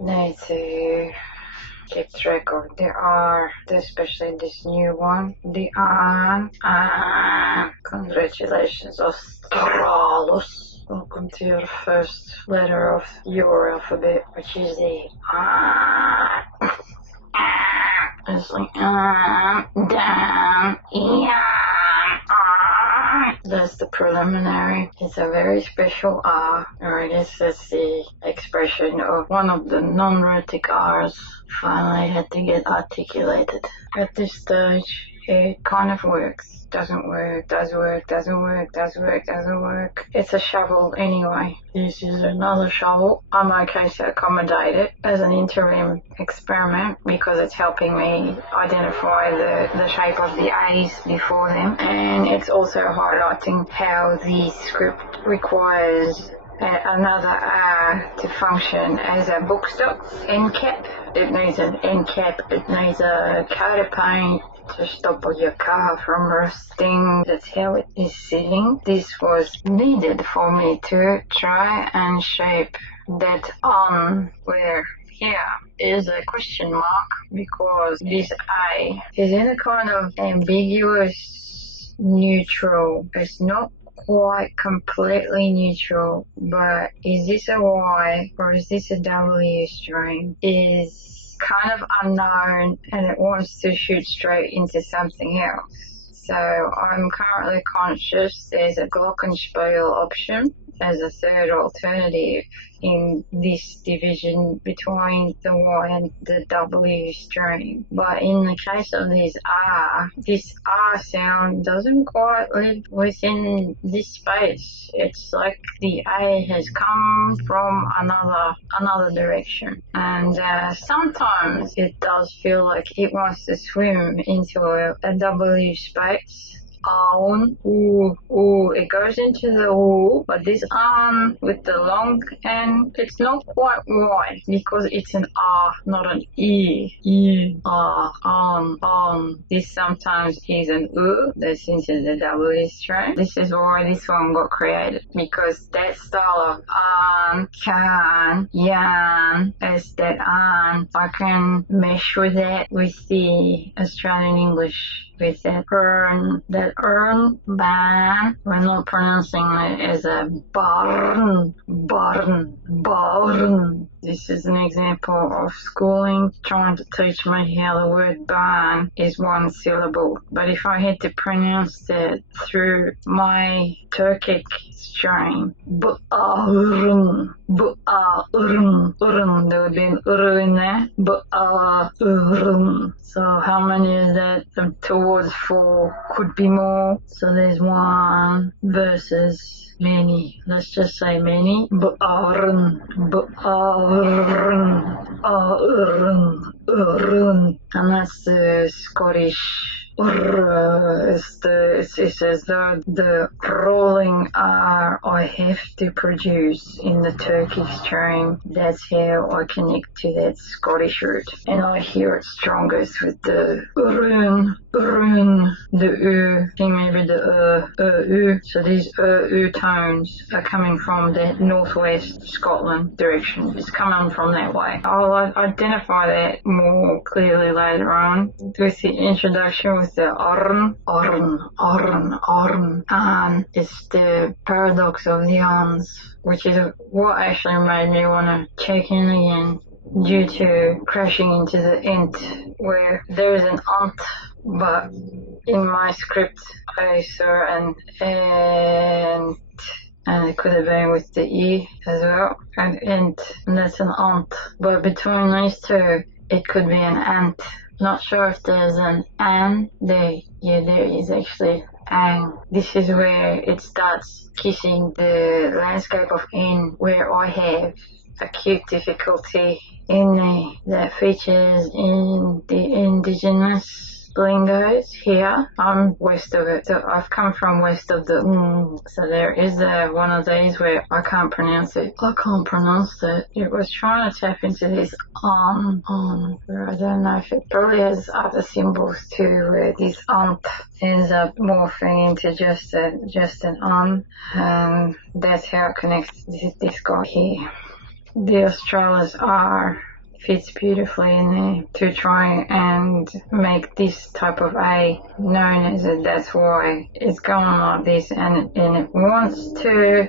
need to keep track of the R, especially this new one, the An. Congratulations, Australis. Welcome to your first letter of your alphabet, which is the A. It's like down, that's the preliminary. It's a very special R, or I guess it's the expression of one of the non-rhotic R's finally had to get articulated. At this stage, it kind of works. Doesn't work, does work, doesn't work, does work, doesn't work. It's a shovel anyway. This is another shovel. I'm okay to accommodate it as an interim experiment because it's helping me identify the shape of the A's before them, and it's also highlighting how the script requires another R to function as a bookstop end cap. It needs an end cap, it needs a coat of paint to stop your car from rusting. That's how it is sitting. This was needed for me to try and shape that on where here is a question mark because this A is in a kind of ambiguous neutral. It's not quite completely neutral, but is this a Y or is this a W string? Is kind of unknown and it wants to shoot straight into something else. So I'm currently conscious there's a glockenspiel option as a third alternative in this division between the Y and the W string. But in the case of this R sound doesn't quite live within this space. It's like the A has come from another direction. And sometimes it does feel like it wants to swim into a W space. It goes into the oo, but this with the long N, it's not quite Y because it's an R, not an E. This sometimes is an U that's into the W string. This is why this one got created, because that style of can, yan, is that I can mesh with that with the Australian English. With that ban. We're not pronouncing it as a barn. This is an example of schooling trying to teach me how the word barn is one syllable. But if I had to pronounce that through my Turkic strain, there would be an in there. So how many is that? Towards 4, could be more. So there's 1 versus many. Let's just say many. And that's the Scottish. It's as though the rolling R I have to produce in the Turkic strain. That's how I connect to that Scottish root. And I hear it strongest with the the U, maybe the U. So these U tones are coming from the northwest Scotland direction. It's coming from that way. I'll identify that more clearly later on with the introduction with the orn. It's the paradox of the ons, which is what actually made me want to check in again due to crashing into the ent, where there's an ant, but in my script I saw an ent, and it could have been with the E as well, an ent, and that's an ant. But between these two, it could be an ant. Not sure if there's an an there. Yeah, there is actually ang. This is where it starts kissing the landscape of N, where I have acute difficulty in that features in the indigenous lingos here. I'm west of it, so I've come from west of the so there is one of these where I can't pronounce it. I can't pronounce it. It was trying to tap into this where I don't know if it probably has other symbols too, where this ends up morphing into just an and that's how it connects to this guy here. The Australis R fits beautifully in there to try and make this type of A known as a that's why. It's going like this, and it wants to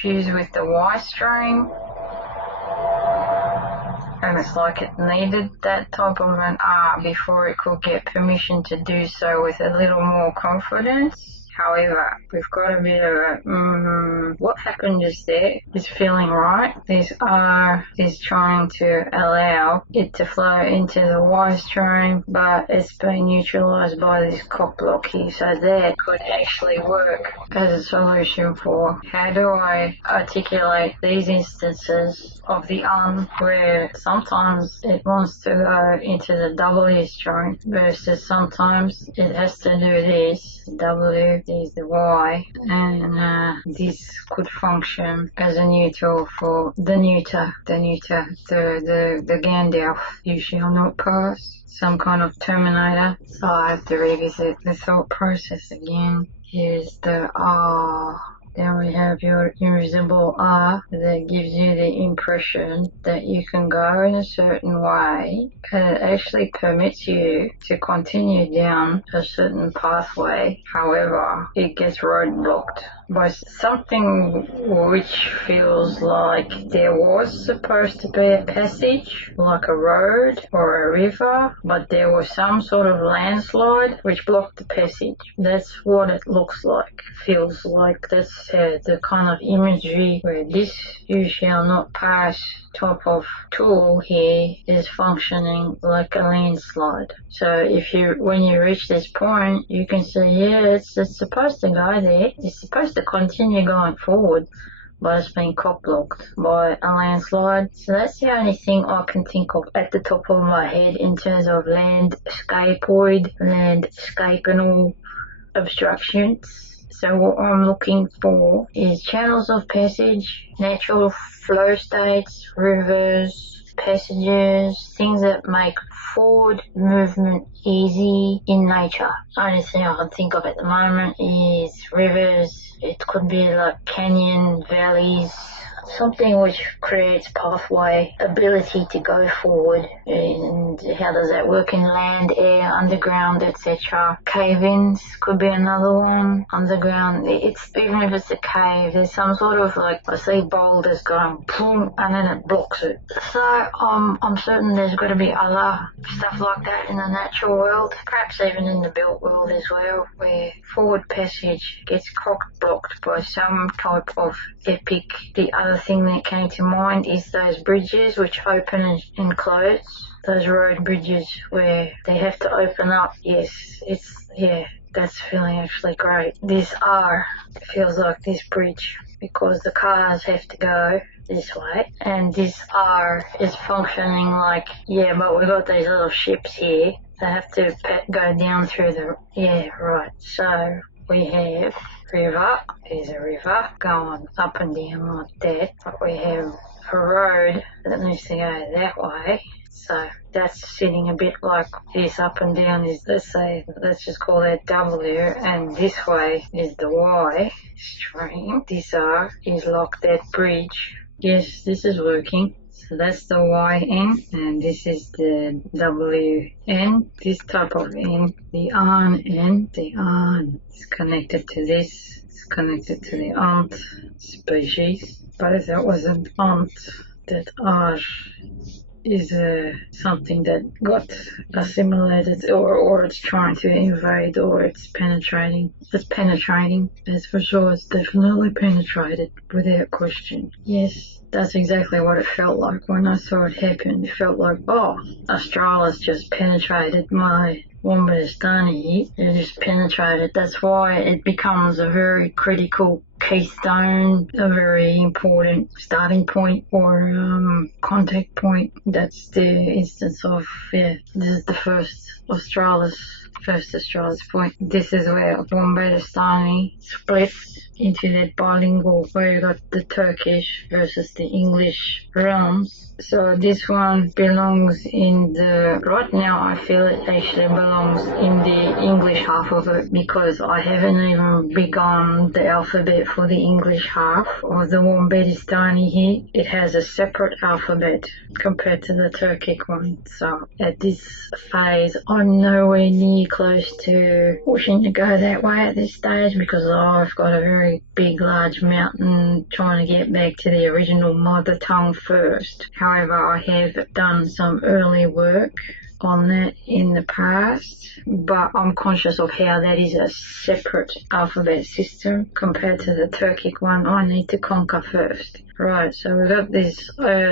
fuse with the Y string, and it's like it needed that type of an R before it could get permission to do so with a little more confidence. However, we've got a bit of a, what happened just there is feeling right. This R is trying to allow it to flow into the Y string, but it's been neutralized by this cock block here. So that could actually work as a solution for how do I articulate these instances of the where sometimes it wants to go into the W string versus sometimes it has to do this, W, is the Y, and this could function as a neutral for the neuter, the Gandalf, you shall not pass, some kind of terminator. So I have to revisit the thought process again. Here's the R. Then we have your invisible R that gives you the impression that you can go in a certain way, and it actually permits you to continue down a certain pathway. However, it gets roadblocked by something which feels like there was supposed to be a passage, like a road or a river, but there was some sort of landslide which blocked the passage. That's what it looks like, feels like. That's the kind of imagery where this you shall not pass type of tool here is functioning like a landslide. So when you reach this point, you can see, yeah, it's supposed to go there. It's supposed to continue going forward, but it's been cock-blocked by a landslide. So that's the only thing I can think of at the top of my head in terms of landscapeanal obstructions. So what I'm looking for is channels of passage, natural flow states, rivers, passages, things that make forward movement easy in nature. Only thing I can think of at the moment is rivers. It could be like canyon, valleys, something which creates pathway, ability to go forward. And how does that work in land, air, underground, etc.? Cave-ins could be another one. Underground, even if it's a cave, there's some sort of like, I see boulders going boom, and then it blocks it. So I'm certain there's got to be other stuff like that in the natural world, perhaps even in the built world as well, where forward passage gets cock-blocked by some type of epic. The other thing that came to mind is those bridges which open and close, those road bridges where they have to open up. Yes, that's feeling actually great. This R feels like this bridge because the cars have to go this way, and this R is functioning like, yeah, but we got these little ships here. They have to go down through So we have river, there's a river going up and down like that, but we have a road that needs to go that way. So that's sitting a bit like this. Up and down is, let's just call that W, and this way is the Y string. This R is like that bridge. Yes, this is working. So that's the YN, and this is the WN, this type of N, the AN, the AN is connected to this, it's connected to the aunt species, but if that wasn't aunt, that R is something that got assimilated, or it's trying to invade, or it's penetrating. It's penetrating, as for sure. It's definitely penetrated without question. Yes, that's exactly what it felt like when I saw it happen. It felt like, oh, Australis just penetrated my Wombatistan. It just penetrated. That's why it becomes a very critical keystone, a very important starting point or contact point. That's the instance of, this is the first Australis first Australis point. This is where Wombatistani splits into that bilingual, where you got the Turkish versus the English realms. So this one belongs in the, right now I feel it actually belongs in the English half of it, because I haven't even begun the alphabet for the English half of the Wombatistani here. It has a separate alphabet compared to the Turkic one. So at this phase, I'm nowhere near close to wishing to go that way at this stage, because I've got a very big, large mountain trying to get back to the original mother tongue first. However, I have done some early work on that in the past, but I'm conscious of how that is a separate alphabet system compared to the Turkic one I need to conquer first. Right, so we've got this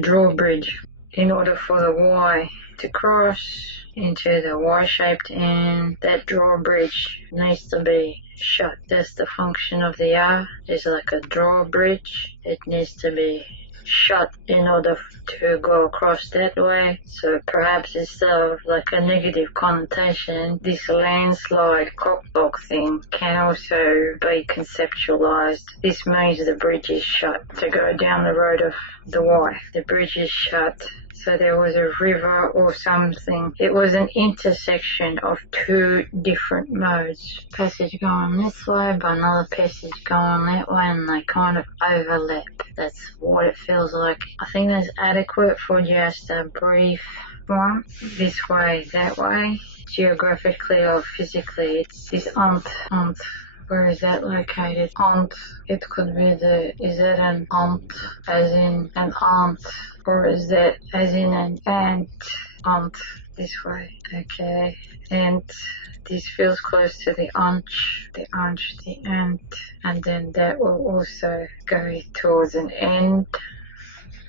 drawbridge. In order for the Y to cross into the Y-shaped end, that drawbridge needs to be shut. That's the function of the R. It's like a drawbridge. It needs to be shut in order to go across that way. So perhaps instead of like a negative connotation, this landslide cockblock thing can also be conceptualized. This means the bridge is shut to go down the road of the Y. The bridge is shut. So there was a river or something. It was an intersection of two different modes. Passage going this way, but another passage going that way, and they kind of overlap. That's what it feels like. I think that's adequate for just a brief one. This way, that way. Geographically or physically, it's this Where is that located? Aunt. It could be is that an aunt as in an aunt, or is that as in an aunt? Aunt, this way. Okay. And this feels close to the aunch, the ant. And then that will also go towards an end.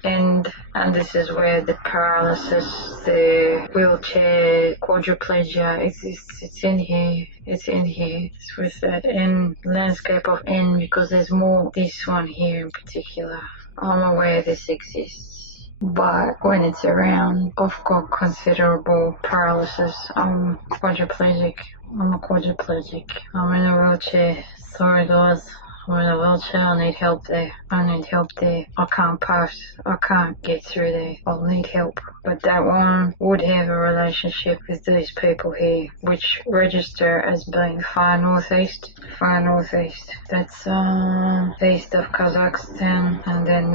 And this is where the paralysis, the wheelchair, quadriplegia exists. It's in here. It's with that N, landscape of N, because there's more. This one here in particular, I'm aware this exists. But when it's around, I've got considerable paralysis. I'm quadriplegic. I'm a quadriplegic. I'm in a wheelchair. Sorry guys. I'm in a wheelchair. I need help there. I can't pass. I can't get through there. I'll need help. But that one would have a relationship with these people here, which register as being far northeast. That's east of Kazakhstan, and then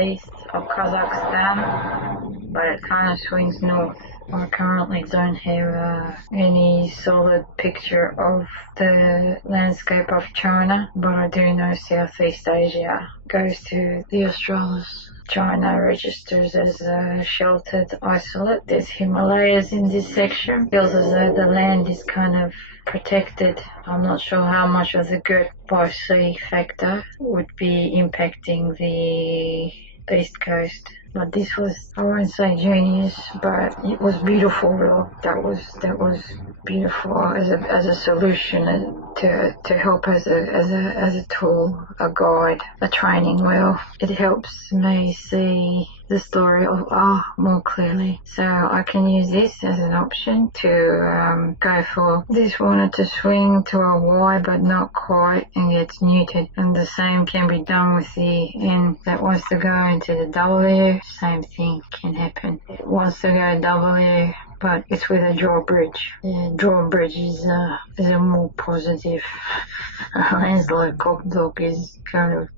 east of Kazakhstan, but it kind of swings north. I currently don't have any solid picture of the landscape of China, but I do know Southeast Asia goes to the Australis. China registers as a sheltered isolate. There's Himalayas in this section. Feels as though the land is kind of protected. I'm not sure how much of the Girt by sea factor would be impacting the East Coast. But this was, I won't say genius, but it was beautiful. That was beautiful as a solution to help as a tool, a guide, a training wheel. It helps me see the story of more clearly. So I can use this as an option to go for this wanted to swing to a Y but not quite and gets neutered. And the same can be done with the N that wants to go into the W. Same thing can happen. It wants to go W, but it's with a drawbridge. The drawbridge is a more positive. Landslide cockblock is kind of.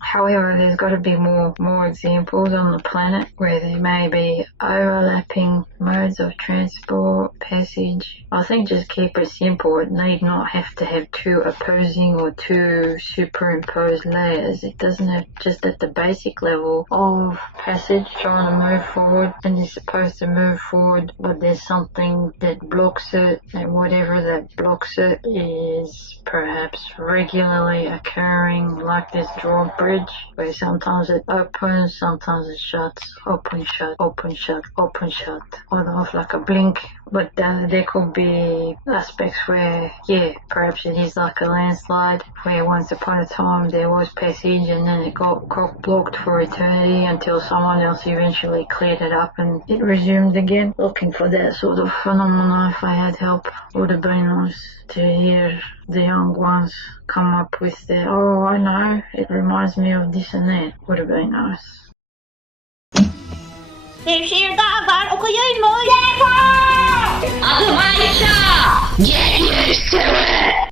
However, there's got to be more examples on the planet where there may be overlapping modes of transport, passage. I think just keep it simple. It need not have to have two opposing or two superimposed layers. It doesn't have, just at the basic level of passage, trying to move forward, and you're supposed to move forward, but there's something that blocks it, and whatever that blocks it is perhaps regularly occurring, like this drawbridge, where sometimes it opens, sometimes it shuts, open, shut, open, shut, open, shut, on off like a blink But there could be aspects where, yeah, perhaps it is like a landslide, where once upon a time there was passage and then it got blocked for eternity until someone else eventually cleared it up and it resumed again. Looking for that sort of phenomenon if I had help. Would have been nice to hear the young ones come up with their, oh, I know, it reminds me of this and that. Would have been nice. Bir şiir daha var, okuyayım mı? Adım Ayşe. Gel